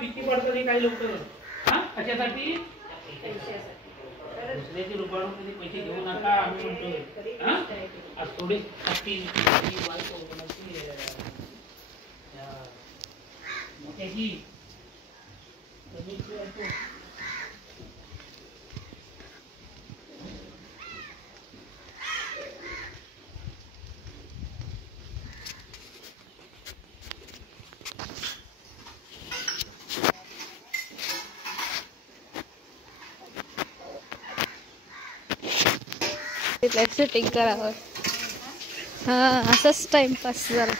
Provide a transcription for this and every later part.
भीती पडतं काही लोक कशासाठी दुसऱ्याची रुपयावरून कधी पैसे घेऊ नका आम्ही म्हणतोय आज थोडी मोठ्याची सेटिंग करावं. हां असंच टाइमपास जरा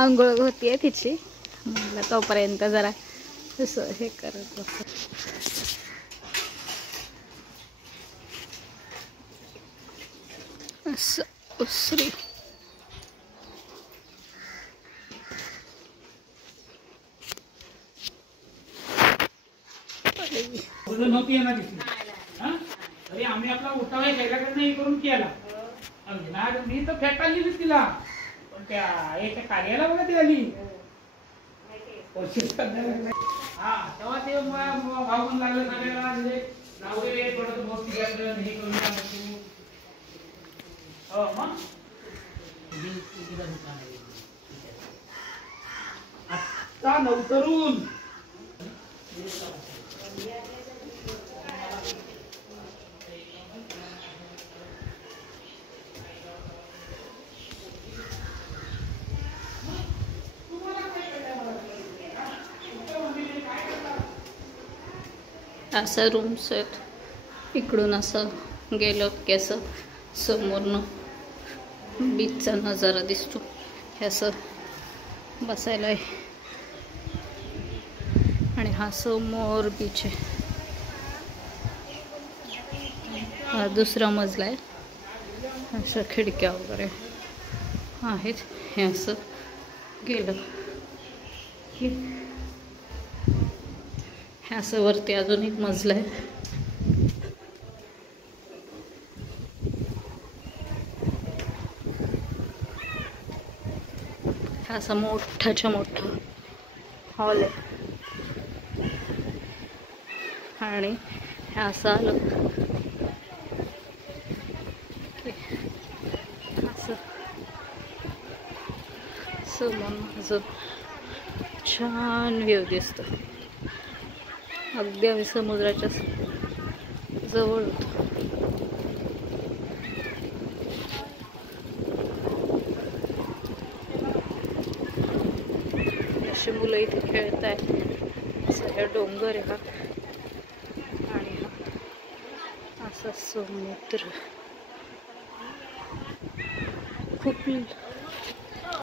आंघोळ होतीये तिची म्हटलं तोपर्यंत जरा तसं हे करत बस. असं उसरी नव्हती ना तरी आम्ही आपला उठावा वेगळ्याकडनं हे करून केला. मी तर फेटाळली तिला पण त्या कार्याला बघा ती आली हा तेव्हा ते भाव पण लागलं सगळ्याला म्हणजे नावरे पडत मग तिच्याकडं हे करून हो मग दुकान आहे आत्ता नवतरून असं रूम्स आहेत. इकडून असं गेलो की असं समोरनं बीचचा नजारा दिसतो. हे असं बसायला आहे आणि हा समोर बीच आहे. हा दुसरा मजला आहे. अशा खिडक्या वगैरे आहेत. हे असं गेलं की हे असं वरती अजून एक मजला आहे. हा असा मोठाच्या मोठा हॉल आहे आणि हे असं आलं असं समोर अजून छान व्ह्यू दिसतो. अगदी आम्ही समुद्राच्या जवळ होतो. अशी मुलं इथे खेळत आहेत. सगळ्या डोंगर आहे हा आणि हा असा समुद्र खूप